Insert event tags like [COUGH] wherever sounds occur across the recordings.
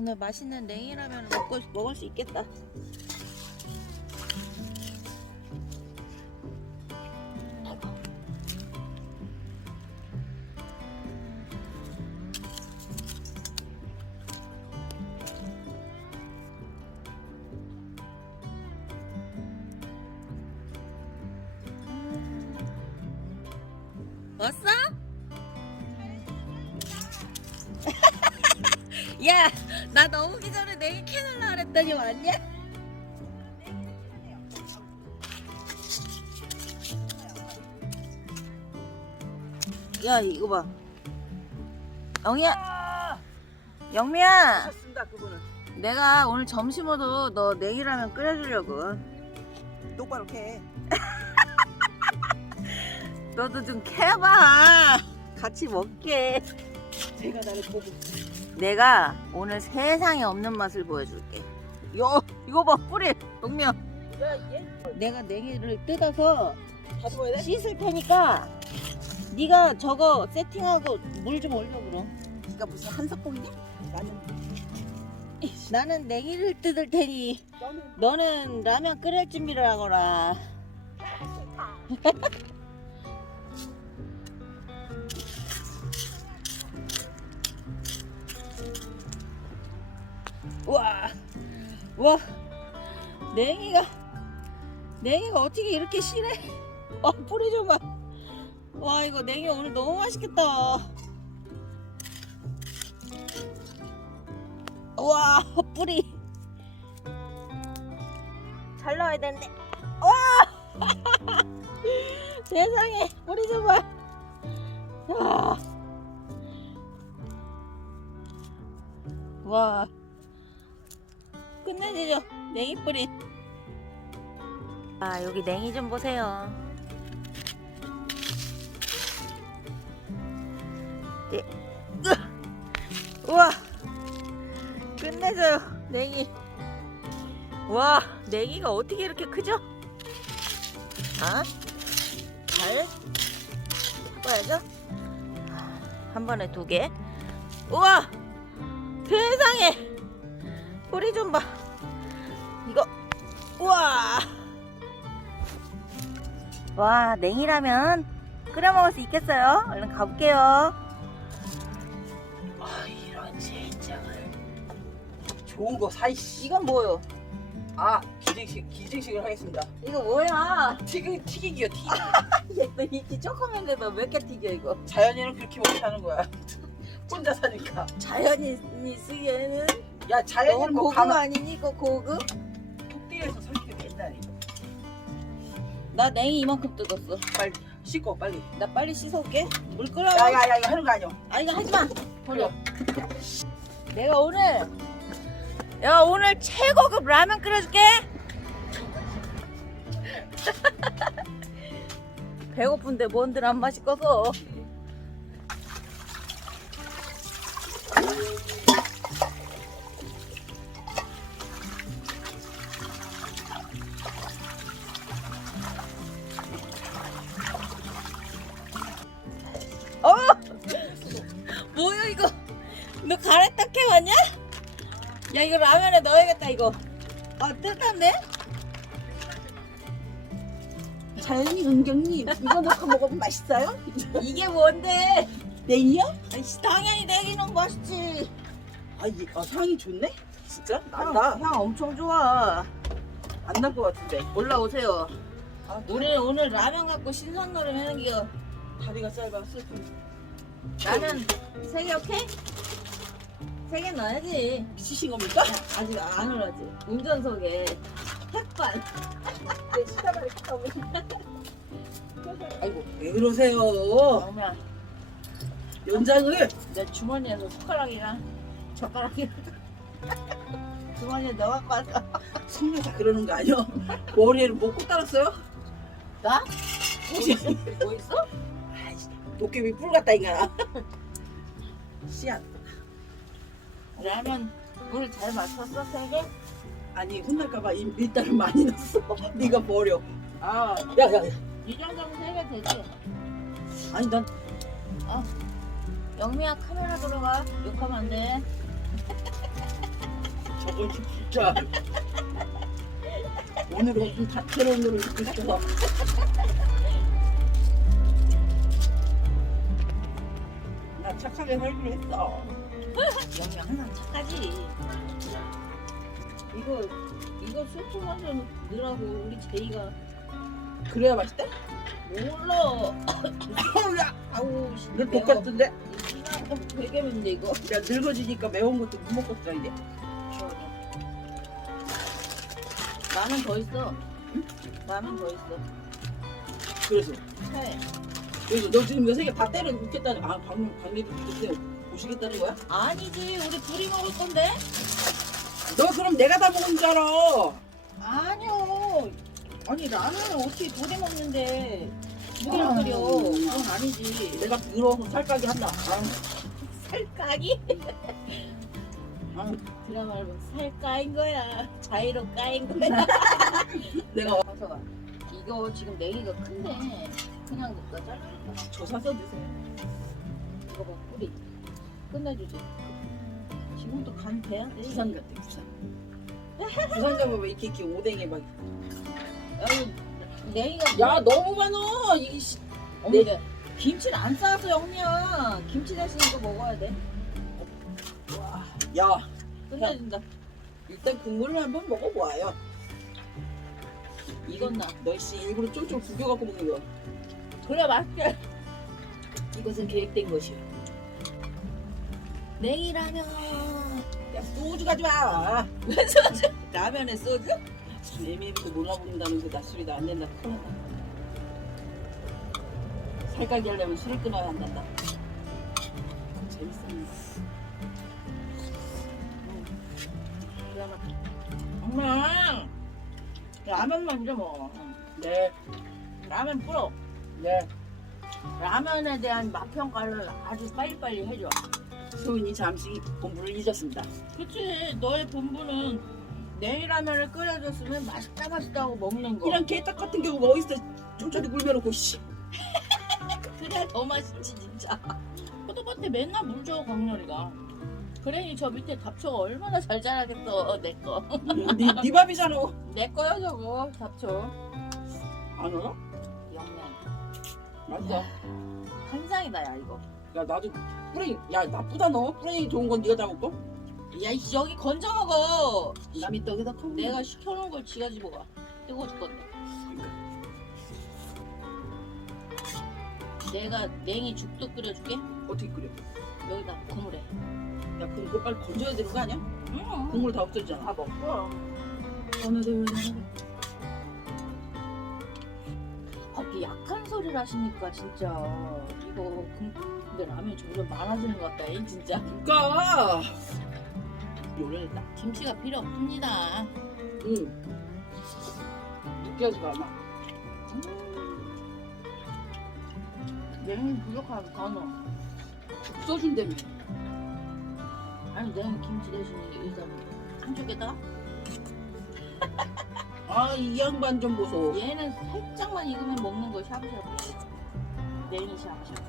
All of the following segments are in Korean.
오늘 맛있는 냉이라면 먹고 먹을 수 있겠다. 왔어? 야, 나 넘기 전에 내일 캐널라 그랬더니 왔냐? 야, 이거 봐. 영희야, 영미야, 하셨습니다 그분은 내가 오늘 점심으로 너 냉이라면 끓여주려고. 똑바로 캐 [LAUGHS] 너도 좀 캐봐. 같이 먹게. 제가 나를 보고 내가 오늘 세상에 없는 맛을 보여줄게. 요, 이거 봐, 뿌리. 야얘 내가 냉이를 뜯어서? 씻을 테니까 네가 저거 세팅하고 물 좀 올려 그럼. 네가 무슨 한석봉이냐? 나는 나는 냉이를 뜯을 테니 너는 너는 라면 끓일 준비를 하거라. 와, 와, 냉이가 냉이가 어떻게 이렇게 실해? 와 [LAUGHS] 뿌리 좀 봐. 와 이거 냉이 오늘 너무 맛있겠다. 와 뿌리 잘 나와야 되는데. 와 [LAUGHS] 세상에 뿌리 좀 봐. 와. 와. 끝내주죠. 냉이 뿌리. 아, 여기 냉이 좀 보세요. 예. 으. 우와. 끝내줘요. 냉이. 와, 냉이가 어떻게 이렇게 크죠? 아? 잘 해봐야죠. 한 번에 두 개. 우와! 세상에! 뿌리 좀 봐. 이거, 우와! 와, 냉이라면 끓여 먹을 수 있겠어요? 얼른 가볼게요. 아 이런 젠장을 좋은 거 사이씨 이건 뭐요? 아 기증식 기증식을 하겠습니다 이거 뭐야? 튀기 튀기기요 튀기 [LAUGHS] 얘너 이렇게 조그만데 너몇개 튀겨 이거? 자연인은 그렇게 못 사는 거야 [LAUGHS] 혼자 사니까 자연인이 쓰기에는 야 너무 자연인은 뭐 고급 가만 아니니 이거 고급? 설치게 맨날 나 냉이 이만큼 뜯었어. 빨리 씻고 빨리 나 빨리 씻어올게. 물 끓여. 야야야 이거 하는 거 아니야 아 이거 하지 마. 버려. 내가 오늘 내가 오늘 최고급 라면 끓여줄게. [LAUGHS] 배고픈데 뭔들 안 맛있어서. 넣어야겠다 이거. 아 뜨뜻한데? 자연인 은경님 이거 넣고 먹으면 맛있어요? 이게 뭔데? 냉이요? 아이씨, 당연히 내기는 맛있지. 아, 이, 아 향이 좋네? 진짜? 향, 난다 향 엄청 좋아. 안 날 것 같은데 올라오세요. 아, 우리 오늘 라면 갖고 신선 노름 하는 겨. 다리가 짧아 슬픈 라면 세개 오케이? 세개 넣어야지. 미치신 겁니까? 야, 아직 안 올라지. 운전석에 햇반. [LAUGHS] 내 시다발에 아이고 왜 그러세요 그러면 연장을 내 주머니에서 숟가락이랑 젓가락이랑 [LAUGHS] 주머니에 넣어갖고 왔어. 성녀 다 그러는 거 아니야? 머리에를 뭐꼭 달았어요? 나? 혹시 뭐 있어? 아이씨, 도깨비 뿔 같다 인가나 [LAUGHS] 씨앗 라면 물잘 맞췄어 세 개? 아니 혼날까봐 이 밀가루 많이 넣었어 [LAUGHS] 네가 버려 아, 야야야 이 정도면 세개 되지. 아니 난 영미야 카메라 들어가. 욕하면 안 돼. [LAUGHS] 저거 진짜. 오늘은 좀 다채로운 노래 듣고 싶어서. 나 착하게 살기로 했어. 영양 항상 착하지. 이거 이거 소주 먼저 넣으라고 우리 제이가 그래야 맛있대? 몰라. 야, 아우 씨, 너 매워. 똑같은데? 이거 되게 맵는데 이거. 야 늙어지니까 매운 것도 못 먹겠어 이제. 라면 더 있어. 라면 더 있어. 그래서 차에. 그래서 너 지금 이거 세개 다 때려 눕겠다는 아 방금 방귀도 그때 오시겠다는 거야? 아니지 우리 둘이 먹을 건데? 너 그럼 내가 다 먹은 줄 알아. 아니요. 아니 라면을 어떻게 둘이 먹는데 아, 끓여? 음. 그건 아니지. 내가 더러워서 살까기 한다. 아, 살까기? 아, 드라마를 보면 살까인 거야. 자의로 까인 거야. [LAUGHS] 내가 가서 이거 지금 내기가 큰데 그냥 너 잘라줄까? 저 사서 드세요. 이거 봐 뿌리 끝내주지. 지금도 간 돼야 돼. 부산 같아 부산. [LAUGHS] 부산 가면 왜 이렇게 이렇게 오뎅에 막. 아유, 내기가 야 너무 많어. 이게 씨. 언니 네. 김치를 안 싸서 영리야. 김치 대신 이거 먹어야 돼. 와. 야 끝내준다. 일단 국물을 한번 먹어보아요. 이건 나. 너씨 일부러 쫄쫄 구겨갖고 먹는 거야. 그래 맛있게. 이것은 계획된 것이야. 냉이라면. 야 소주 가지 마. 라면에 소주? 참 애매비도 몰라본다면서 낮술이도 안 된다. 큰일 났다. 살까기 하려면 술을 끊어야 한단다. 재밌습니다. 엄마. 라면만 이제 먹어. 네, 라면 뿌려. 네. 라면에 대한 맛 평가를 아주 빨리빨리 해줘. 소은이 잠시 공부를 잊었습니다. 그치 너의 본부는 냉이라면을 끓여줬으면 맛있다 맛있다고 먹는 거. 이런 개떡 같은 경우 뭐 있어? 쫄쫄이 굴려놓고 씨. [LAUGHS] 그래 더 맛있지 진짜. 포도밭에 맨날 물 줘 강렬이가. 그래니 저 밑에 잡초가 얼마나 잘 자라겠어 내 거. 네, 네 밥이잖아. 내 거야 저거 잡초. 안 알아? 영양. 맞아. 한상이다 야 이거. 야 나도 뿌레기 야 나쁘다 너 뿌레기 좋은 건 네가 다 먹고 야 이씨, 여기 건져 먹어. 남이 떡에다 커 내가 시켜놓은 걸 지가 집어가. 뜨거워 죽겠네. 내가 냉이 죽도 끓여줄게. 어떻게 끓여 여기다 국물에. 야 그럼 그거 빨리 건져야 되는 거 아니야? 응. 국물 다 없어지잖아 다 먹어. 어느 대로 밖에 약한 소리를 하시니까 진짜 이거 금- 근데 라면 점점 많아지는 것 같다. 이 진짜. 가 요래다 김치가 필요 없습니다. 응 느끼하지가 않아 냉이 부족하면 더 넣어. 써준다며 아니 냉이 김치 대신에 일단 한쪽에다가 아 이 양반 좀 보소. 얘는 살짝만 익으면 먹는 거 샤브샤브. 냉이 샤브샤브.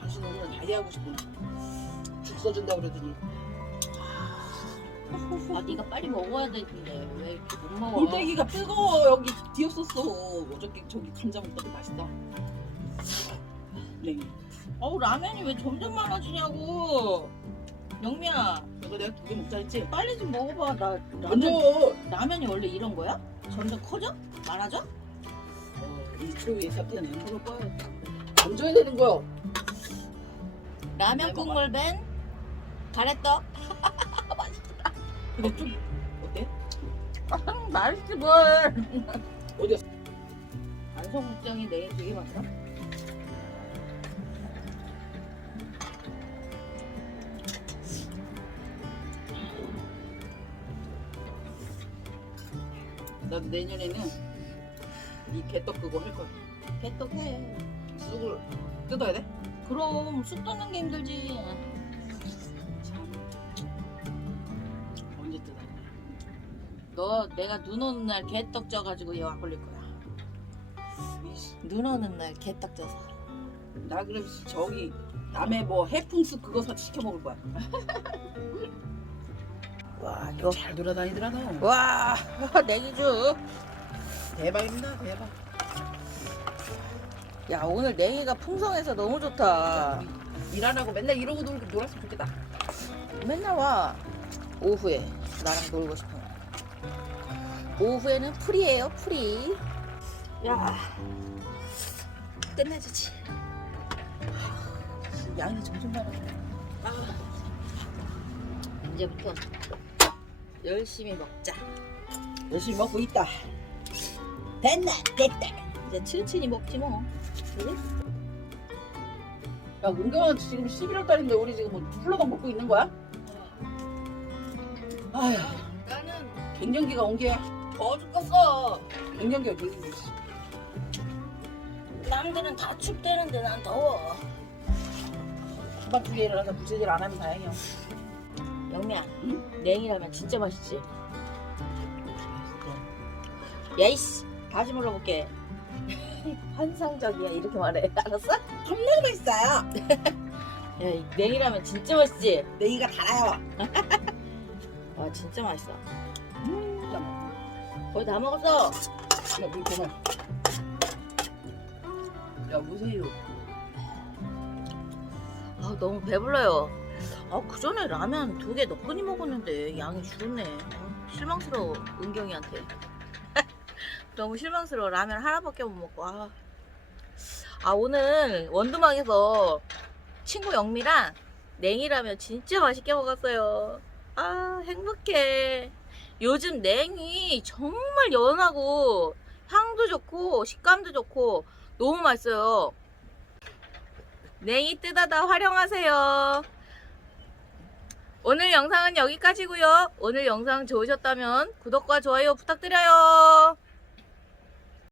당신 오늘 다이하고 싶구나. 죽 써준다 그러더니. 아 네가 빨리 먹어야 되는데. 왜 이렇게 못 먹어? 골대기가 뜨거워 여기. 뒤었었어. 어저께 저기 감자 먹더니 맛있다. 네 어우 라면이 왜 점점 많아지냐고. 영미야 이거 내가 두 개 먹자 했지? 빨리 좀 먹어봐. 나 먼저 라면 라면이 원래 이런 거야? 점점 커져? 많아져? 어, 이 초위에 사태는 그거 꺼야 얹어야 되는 거야 라면 국물 밴 가래떡. [LAUGHS] 근데 좀 어때? 아, 맛있지 뭘. 어디 갔어? 안성국장이 내일 되게 많다. 나 내년에는 이 개떡 그거 할 거야 개떡 해. 쑥을 뜯어야 돼? 그럼 쑥 뜯는 게 힘들지. 참 언제 뜯어? 너 내가 눈 오는 날 개떡 쪄가지고 얘와 걸릴 거야. 눈 오는 날 개떡 쪄서. 나 그럼 저기 남의 뭐 해풍 쑥 그거 사 시켜 먹을 거야 [LAUGHS] 와 이거 잘 돌아다니더라 너. 와 [LAUGHS] 냉이주 대박입니다 대박. 야 오늘 냉이가 풍성해서 너무 좋다 일안 하고 맨날 이러고 놀고 놀았으면 좋겠다. 맨날 와 오후에 나랑 놀고 싶어 오후에는 풀이에요 풀이 야 끝내주지 양이 점점 많아. 이제부터 열심히 먹자 열심히 먹고 있다. 됐나 됐다 이제 칠친이 먹지 뭐 그지? 야 은경아 지금 11월 달인데 우리 지금 뭐 훌러덩 먹고 있는 거야? 아휴 나는 갱년기가 온 게 더워 죽겠어 갱년기가 되는 거지. 남들은 다 춥대는데 난 더워 후반주에 일어나서 부채질 안 하면 다행이야. 영미야 냉이라면 진짜 맛있지 야이씨 다시 물어볼게 [LAUGHS] 환상적이야 이렇게 말해 [LAUGHS] 알았어? 정말 맛있어요. 야, 이 냉이라면 진짜 맛있지? 내이가 달아요. [LAUGHS] 와 진짜 맛있어 음. 거의 다 먹었어 야, 물 그만. 야, 보세요. 아 너무 배불러요 아 그 전에 라면 두 개 너끈히 먹었는데 양이 줄었네. 아, 실망스러워 은경이한테. [LAUGHS] 너무 실망스러워. 라면 하나밖에 못 먹고 아, 아 오늘 원두막에서 친구 영미랑 냉이라면 진짜 맛있게 먹었어요. 아 행복해. 요즘 냉이 정말 연하고 향도 좋고 식감도 좋고 너무 맛있어요. 냉이 뜨다다 활용하세요. 오늘 영상은 여기까지고요. 오늘 영상 좋으셨다면 구독과 좋아요 부탁드려요.